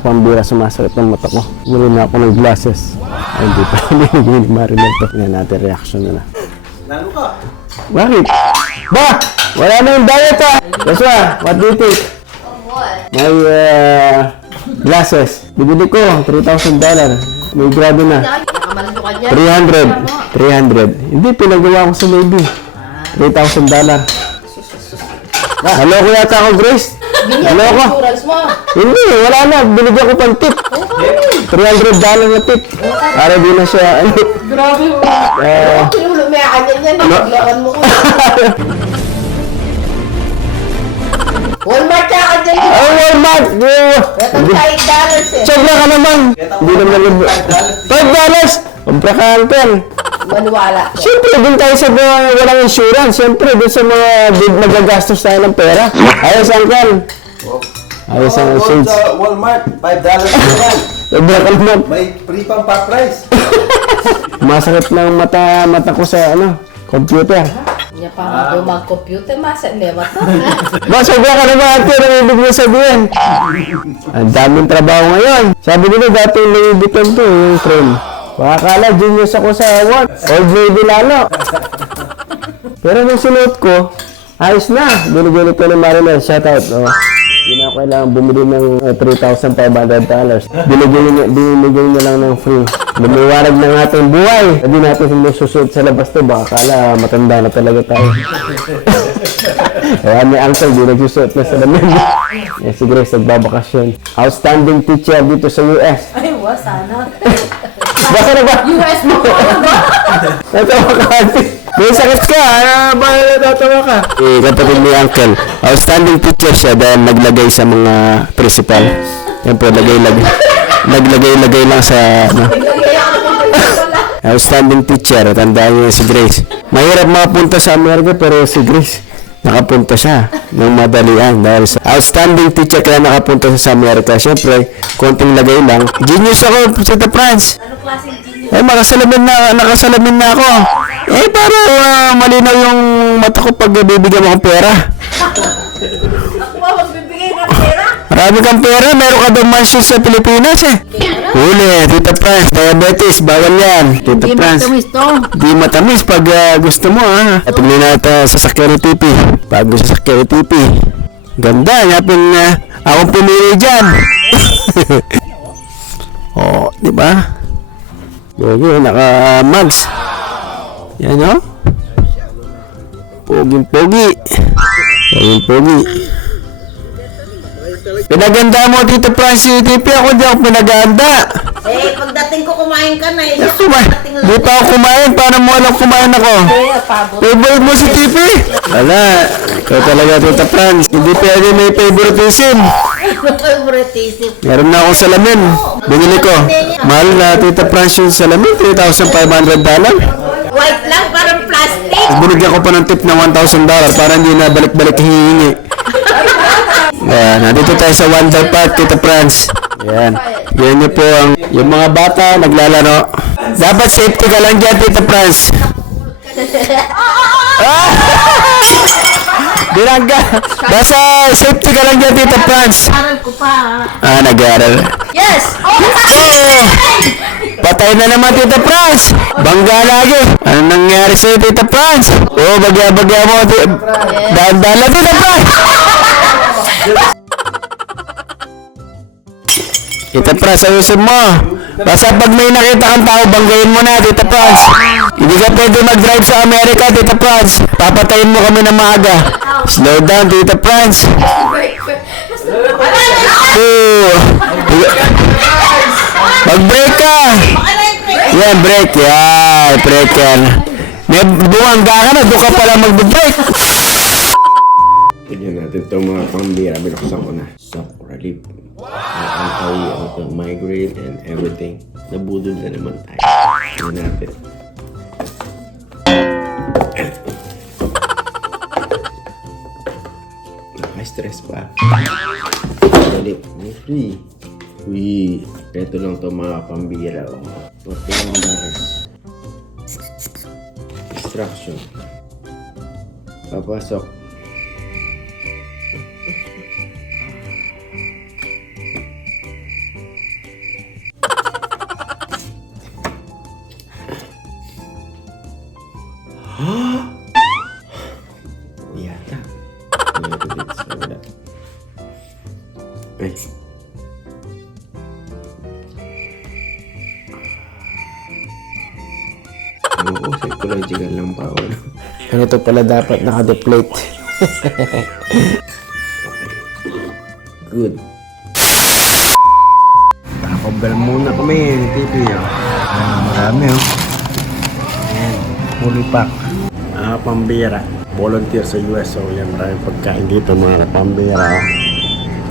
Pambira, sumasakit ng mata ko. Bili na ako ng glasses. Ay, hindi pa nilagay ni Marinel to. Tingnan natin reaction na. Lalo ka. Bakit? Ba! Wala na yung diet ah! Joshua, what do you think? My glasses. Bibili ko, $3,000. May grado na. 300. Hindi, pinagawa ko sa Navy. $3,000. Hello ko yata ako, Grace. Hello ko. Hindi, wala na. Binigyan ko pang tip. $300 na tip. Para di na siya, ano. Grabe mo. Tinulog may akin yan. Naglakan mo ko. Walmart ka dyan. Oh, Walmart. $5 eh. Check na ka naman. Hindi naman $5. Kumpra ka, Uncle. Maniwala. Siyempre, dun tayo sa mga walang insurance. Siyempre, dun sa mga magagastos tayo ng pera. Ayos, Uncle. Ayos ang shades. Sa Walmart, $5 naman. Sobra ka naman. May free pang pack price. Masakit ng mata ko sa, computer. Hindi pa mag-computer, masa never to. Ba, sobra ka naman, Ate. Ano ibig mo sabihin? Ang daming trabaho ngayon. Sabi nila, dati Louis Vuitton to, yung frame. Baka akala, genius ako sa work. Old lady lalo. Pero nung sinuot ko, ayos na. Binigyan ko ni Marinel. Shoutout. Hindi na ako kailangan bumili ng $3,500. Binigyan niya lang ng free. Lumiwarag ng ating buhay. Hindi natin sinususuot sa labas to. Baka akala, matanda na talaga tayo. Kaya ni Uncle, di nagsusuot na sa lamin. Si Grace, nagbabakasyon. Outstanding teacher dito sa US. Ay, sana. Baka na ba? US mo ko ba? Natawa ka, Ate. May sakit ka, bakit natatawa ka? Kapatid ni Uncle, outstanding teacher siya dahil naglagay sa mga principal. Siyempre, naglagay lang sa, outstanding teacher, tandaan niyo si Grace. Mahirap makapunta sa Amerika pero si Grace, nakapunta siya ng madalian dahil sa outstanding teacher kaya nakapunta siya sa Amerika. Siyempre, konting lagay lang. Genius ako, Tita Franz. Ano klaseng genius? Eh, nakasalamin na ako. Eh, para malinaw yung mata ko pag bibigyan mo akong pera. Ako ba magbibigay ng pera? Marami kang pera, meron ka daw mansion sa Pilipinas eh. Huli, Tita Franz, diabetes, bawal yan. Tita Franz, di matamis pag gusto mo ha. At tingnan natin sa sasakyan ni Tipi. Bago sa sasakyan ni Tipi. Ganda, yapin akong pumili dyan. Oh, di ba? Yogi, naka-mags. Yan o. Poging-pogi. Poging-pogi. Pinaganda mo, Tito Francis, Tipi. Ako di ako pinaganda. Eh, pagdating ko kumain ka na eh. Di pa ako kumain. Paano mo alam kumain ako? Favorite mo si Tipi? Wala. Ikaw talaga, Tito Francis. Hindi pwede may favoritism. Favoritism. Meron na akong salamin. Binili ko. Mahal na, Tito Francis, yung salamin. $3,500. White lang, parang plastic. Binigyan ko pa ng tip na $1,000 para hindi na balik-balik hihingi. Ayan, nandito tayo sa Wonder Park, Tito Franz. Ayan, yan niyo po yung mga bata naglalaro. Dapat safety ka lang dyan, Tito Franz. Binangga. Basta safety ka lang dyan, Tito Franz. Aral ko pa. Nag-aaral. Yes! Oh! Patay na naman, Tita Franz. Bangga lagi. Ano nangyari sa'yo, Tita Franz? Bagya-bagya mo. Dahan-dahan lang, Tita Franz. Tita Franz, ayusin mo. Basta pag may nakita kang tao, banggayin mo na, Tita Franz. Hindi ka pwede mag-drive sa Amerika, Tita Franz. Papatayin mo kami ng maaga. Slow down, Tita Franz. Mag-break ka. Yan, break. Yan, break yan. May buwangga ka na, doon ka pala mag-break. Tignan natin itong mga pambira. Binuksan ko na. Shock relief. Anti-migraine and everything. Nabudol na naman tayo. Tignan natin. Naka-stress pa. Relief. Free. Uy, ito lang to mga pambira. $41. instruction. Papasok. Yata. Mayroon dito sa wala. Ay. Oo, psychological lang pa ako. Ano to pala dapat naka-deflate? Good. Takobel muna kami, TV. Marami oh. Ayan, fully pack. Pambira. Volunteer sa US. So yan, maraming pagkain dito mga kapambira. Oh.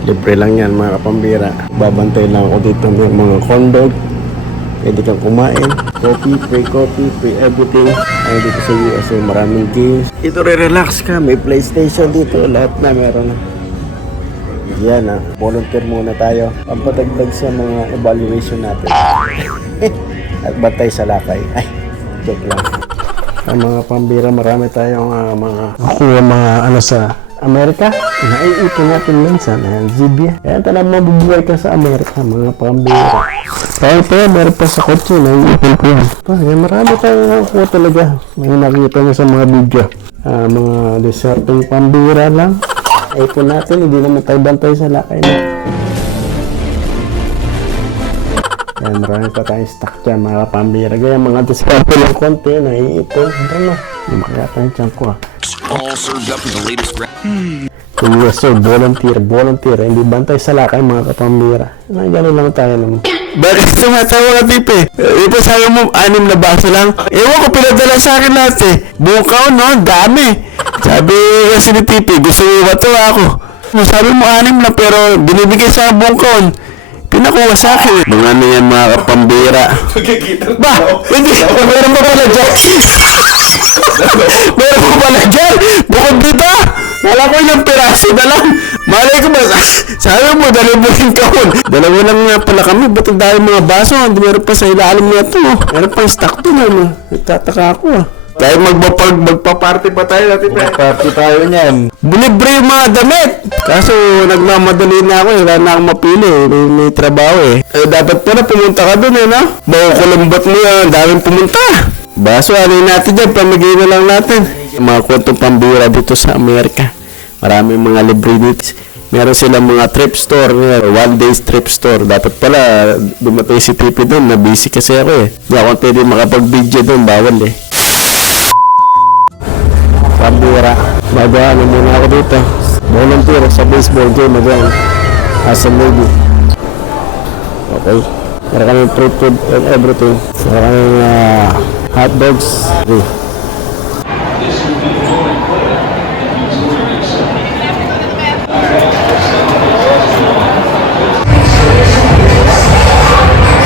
Libre lang yan mga kapambira. Babantay lang ako dito ng mga corn dog. Pwede kang kumain. Coffee, free everything. Ay dito sa US, so maraming games. Dito re-relax ka, may PlayStation dito. Lahat na meron na. Yan volunteer muna tayo. Pampatagdag sa mga evaluation natin. At bantay sa lakay. Ay, joke lang. Ang mga pambira, marami tayong mga kuha mga ano sa Amerika. Naiipon natin minsan. Ayan, Zibia. Kaya talagang mabubuhay ka sa Amerika, mga pambira. Kaya meron pa sa kotse, naiipon ko yan. Marami tayong kuha talaga. May nakita nyo sa mga video. Mga deserting pambira lang. Ipon natin, hindi naman tayo bantay sa lakay na. Yan, marami pa tayong stock dyan, mga pambira. Kaya mga diskarte lang konti, naiipon. Ano? Hindi makakata yung tiyan ko All served up in the latest Yes sir, volunteer. Hindi bantay sa lakay, mga kapambira. Gano'n lang tayo naman. Bakit tumatawa ka, Tipe? Ito sabi mo, 6 na baso lang. Ewan ko, pinadala sa akin lahat eh. Bukaw, no? Dami. Sabi kasi ni Tipe, gusto mo ba ito ako? Sabi mo 6 na, pero binibigay sa bukaw. Pinakuha sa akin. Mga ano yan, mga kapambira. Ba? Hindi. Meron pa pala dyan. Meron pa pala dyan. Bukod dito. Wala ko ilang piraso na lang. Malay ko ba? Sabi mo, dalawang kahon. Dalawa lang nga pala kami. Ba't ang dami mga baso? Hindi meron pa sa ilalim na ito. Meron pa yung stock to na. Nagtataka ako Kahit magpa-party pa tayo natin. Magpa-party tayo niyan. Libre yung mga damit. Kaso nagmamadali na ako Wala na akong mapili May trabaho dapat pala pumunta ka dun no? Bago kulambot mo yan. Daming pumunta. Baso natin dyan. Pamigay na lang natin. Mga kwentong pambira dito sa Amerika. Maraming mga libre dito. Meron silang mga trip store, one day trip store. Dapat pala dumatay si Tipi doon, na busy kasi ako Hindi ako pwede makapag-video doon, bawal Pambira. Magawa muna ako dito. Volunteer sa baseball game again. As a lady. Okay. Meron kami free food and everything. Meron kami hot dogs. Free.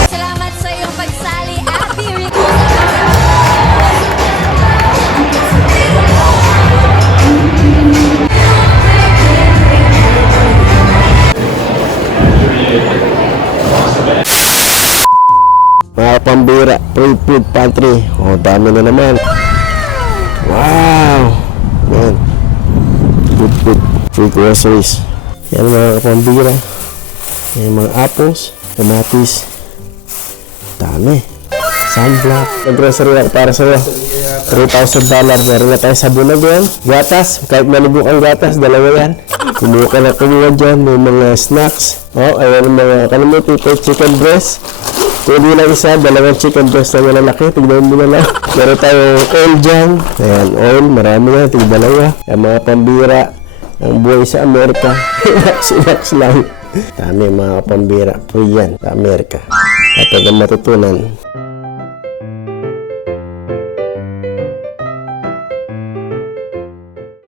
Salamat sa iyong pagsali, Abby Rico. Mga pambira, free food pantry. Dami na naman. Wow! Man. Good food. Free groceries. Yan mga pambira. Yan mga apples, tomatis. Dami. Sunblock. Nag-grocery ako para sa'yo. $3,000. Meron na tayo sa bunag yan. Gatas. Kahit malubok ang gatas, dalawa yan. Kumuha ka na kumuha dyan. May mga snacks. Ayan mga kalimutin ko. Chicken breast. Kung hindi lang isa, 2 chicken breast na malalaki. Tignan mo na lang. Meron tayong oil dyan. Ayan, oil. Marami na. Tig-2. Ayan, mga pambira. Ang buhay sa Amerika. Sinaks lang. Dami mga pambira. Free yan sa Amerika. At pag matutunan,